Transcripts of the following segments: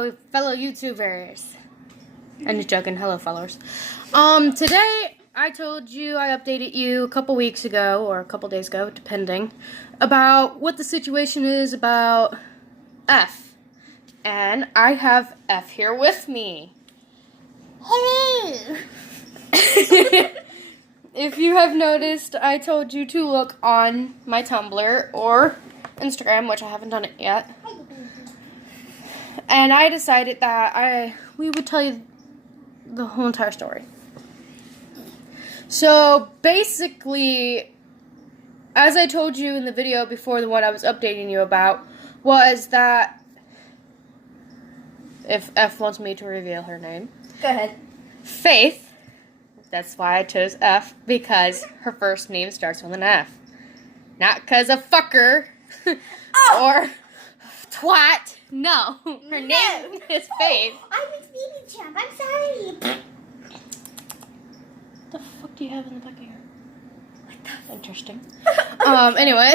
Hello, fellow YouTubers. I'm just joking. Hello, followers. Today, I told you, I updated you a couple weeks ago, or a couple days ago, depending, about what the situation is about F. And I have F here with me. Hello! If you have noticed, I told you to look on my Tumblr or Instagram, which I haven't done it yet. And I decided that we would tell you the whole entire story. So basically, as I told you in the video before, the one I was updating you about, was that if F wants me to reveal her name. Go ahead. Faith, that's why I chose F, because her first name starts with an F. Not because of fucker or twat. No, her name is Faith. I was baby champ. I'm sorry. What the fuck do you have in the back of your hair? What the? Interesting. Anyway.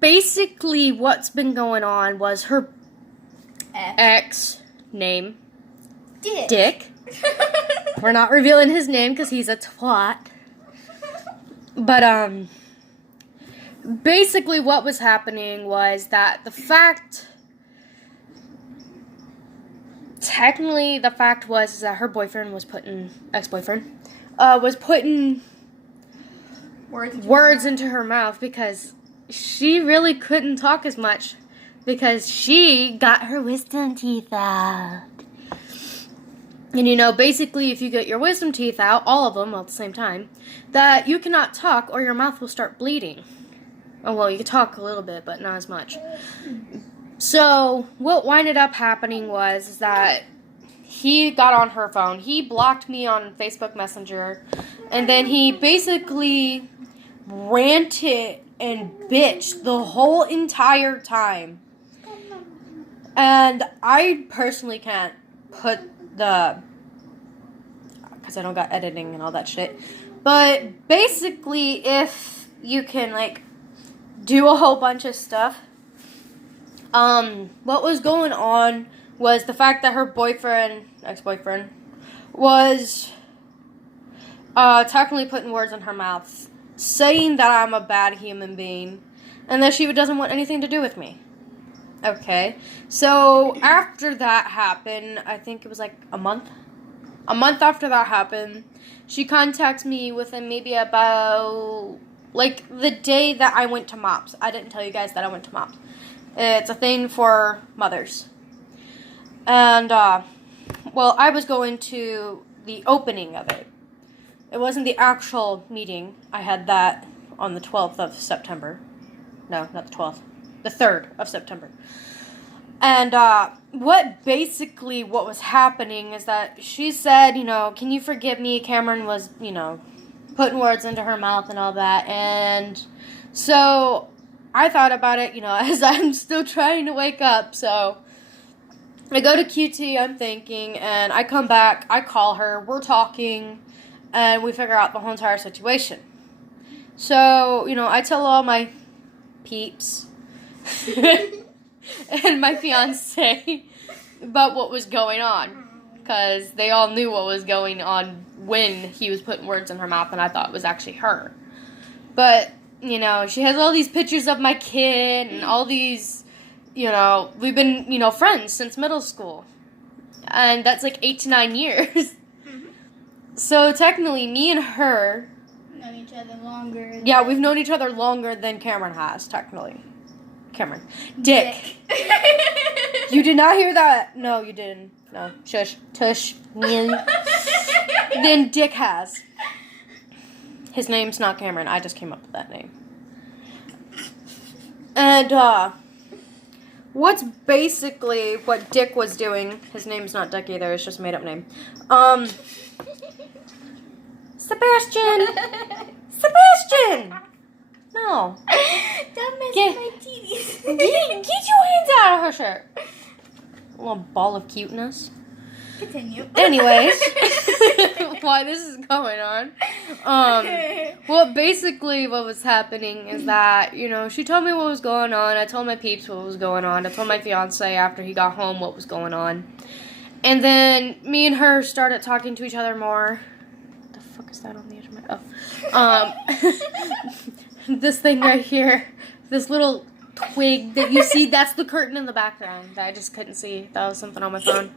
Basically, what's been going on was her ex name, Dick. We're not revealing his name because he's a twat. But, basically what was happening was that technically the fact was that her boyfriend was ex-boyfriend, was putting words into her mouth because she really couldn't talk as much because she got her wisdom teeth out. And basically if you get your wisdom teeth out, all of them all at the same time, that you cannot talk or your mouth will start bleeding. Oh, well, you can talk a little bit, but not as much. So, what winded up happening was that he got on her phone. He blocked me on Facebook Messenger. And then he basically ranted and bitched the whole entire time. And I personally can't put because I don't got editing and all that shit. But basically, if you can, do a whole bunch of stuff. What was going on was the fact that her ex-boyfriend, was technically putting words in her mouth, saying that I'm a bad human being, and that she doesn't want anything to do with me. Okay, so after that happened, I think it was a month. A month after that happened, she contacts me within maybe about the day that I went to MOPS. I didn't tell you guys that I went to MOPS. It's a thing for mothers. And, I was going to the opening of it. It wasn't the actual meeting. I had that on the 12th of September. No, not the 12th. The 3rd of September. And, what was happening is that she said, can you forgive me? Cameron was, putting words into her mouth and all that. And so I thought about it, as I'm still trying to wake up. So I go to QT, I'm thinking, and I come back, I call her, we're talking, and we figure out the whole entire situation. So, I tell all my peeps and my fiance about what was going on. Because they all knew what was going on when he was putting words in her mouth, and I thought it was actually her. But, she has all these pictures of my kid, and all these, we've been, friends since middle school. And that's 8 to 9 years. Mm-hmm. So, technically, me and her known each other longer. Yeah, we've known each other longer than Cameron has, technically. Cameron. Dick. You did not hear that. No, you didn't. No. Shush. Tush. Then Dick has. His name's not Cameron. I just came up with that name. And, what's basically what Dick was doing, his name's not Dick either, it's just a made-up name. Sebastian! Sebastian! No. Don't mess with my titties. Get your hands out of her shirt. A little ball of cuteness. Continue. Anyways, why this is going on. Well, basically what was happening is that, she told me what was going on. I told my peeps what was going on. I told my fiance after he got home what was going on. And then me and her started talking to each other more. What the fuck is that on the edge of my... this thing right here. This little twig that you see, that's the curtain in the background that I just couldn't see. That was something on my phone.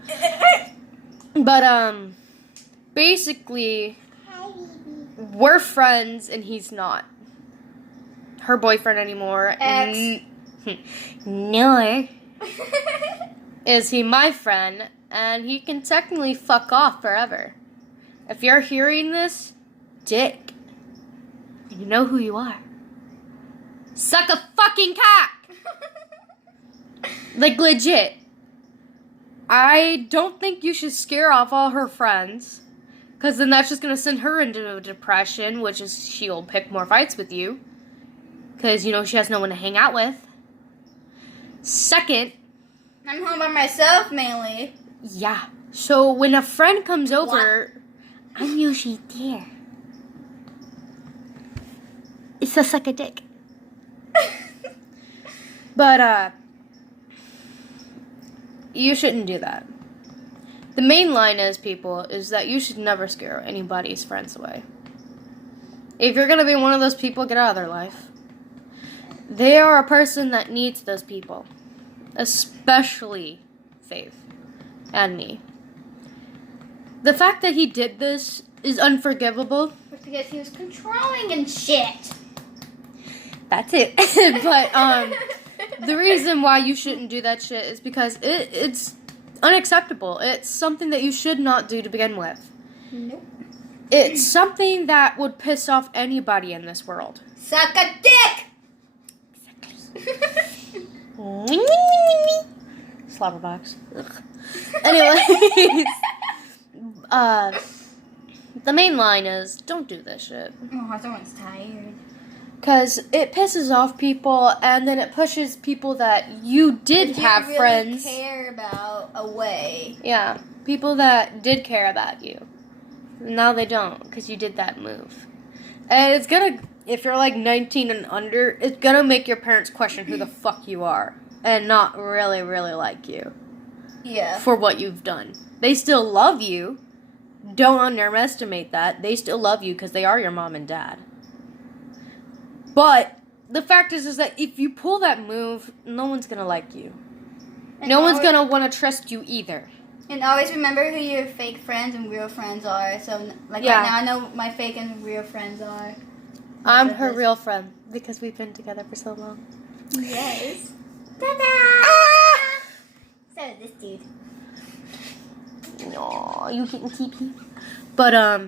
But, basically, we're friends and he's not her boyfriend anymore. Ex. Nor is he my friend, and he can technically fuck off forever. If you're hearing this, dick, you know who you are. Suck a fucking cock! Like, legit. I don't think you should scare off all her friends, because then that's just going to send her into a depression, which is she'll pick more fights with you, because, she has no one to hang out with. Second, I'm home by myself, mainly. yeah. So when a friend comes over, I'm usually there. It's a suck a dick. But, you shouldn't do that. The main line is, people, is that you should never scare anybody's friends away. If you're going to be one of those people, get out of their life. They are a person that needs those people. Especially Faith and me. The fact that he did this is unforgivable. Because he was controlling and shit. That's it. But, the reason why you shouldn't do that shit is because it's unacceptable. It's something that you should not do to begin with. Nope. It's something that would piss off anybody in this world. Suck a dick! Slobberbox. Anyways, the main line is, don't do this shit. Oh, someone's tired. Because it pisses off people, and then it pushes people that you did have really friends. Care about away. Yeah, people that did care about you. Now they don't, because you did that move. And it's gonna, if you're like 19 and under, it's gonna make your parents question who the fuck you are. And not really, really like you. Yeah. For what you've done. They still love you. Don't underestimate that. They still love you because they are your mom and dad. But the fact is that if you pull that move, no one's going to like you. And no one's going to want to trust you either. And always remember who your fake friends and real friends are. So, right now, I know what my fake and real friends are. I'm her real friend because we've been together for so long. Yes. Ta-da! Ah! So is this dude. No, you getting TP. But, Are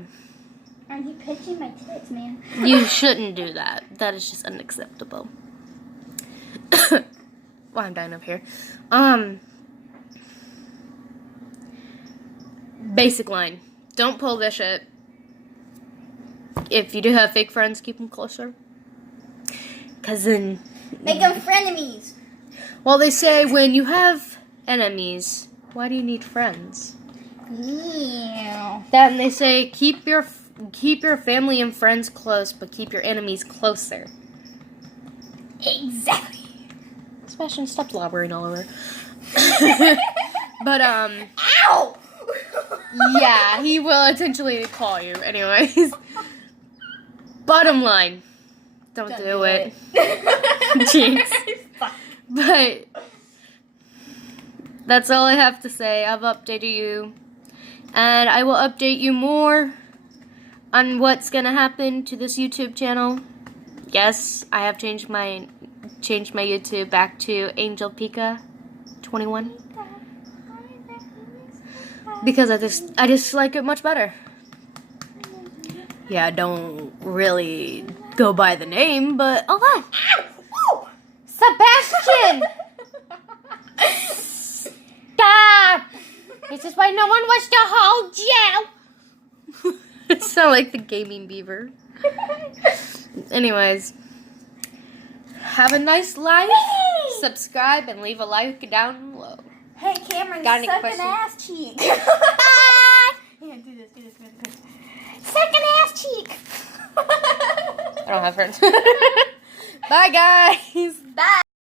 you pitching my tits, man? you shouldn't do that. That is just unacceptable. Well, I'm dying up here. Basic line. Don't pull this shit. If you do have fake friends, keep them closer. Because then... Make them frenemies. Well, they say when you have enemies, why do you need friends? Yeah. Then they say keep your family and friends close, but keep your enemies closer. Exactly. Sebastian, stop slobbering all over. But Ow! yeah, he will intentionally call you. Anyways, bottom line, don't do it. Jinx. But that's all I have to say. I've updated you, and I will update you more on what's gonna happen to this YouTube channel. Yes, I have changed my YouTube back to Angel-pika 21 because I just like it much better. Yeah, I don't really go by the name, but oh wow, Ow! Sebastian! Stop! This is why no one wants to hold you. It sounds like the gaming beaver. Anyways, have a nice life. Subscribe and leave a like down below. Hey, Cameron, Got any suck questions? an ass cheek. second ass cheek. I don't have friends. Bye, guys. Bye.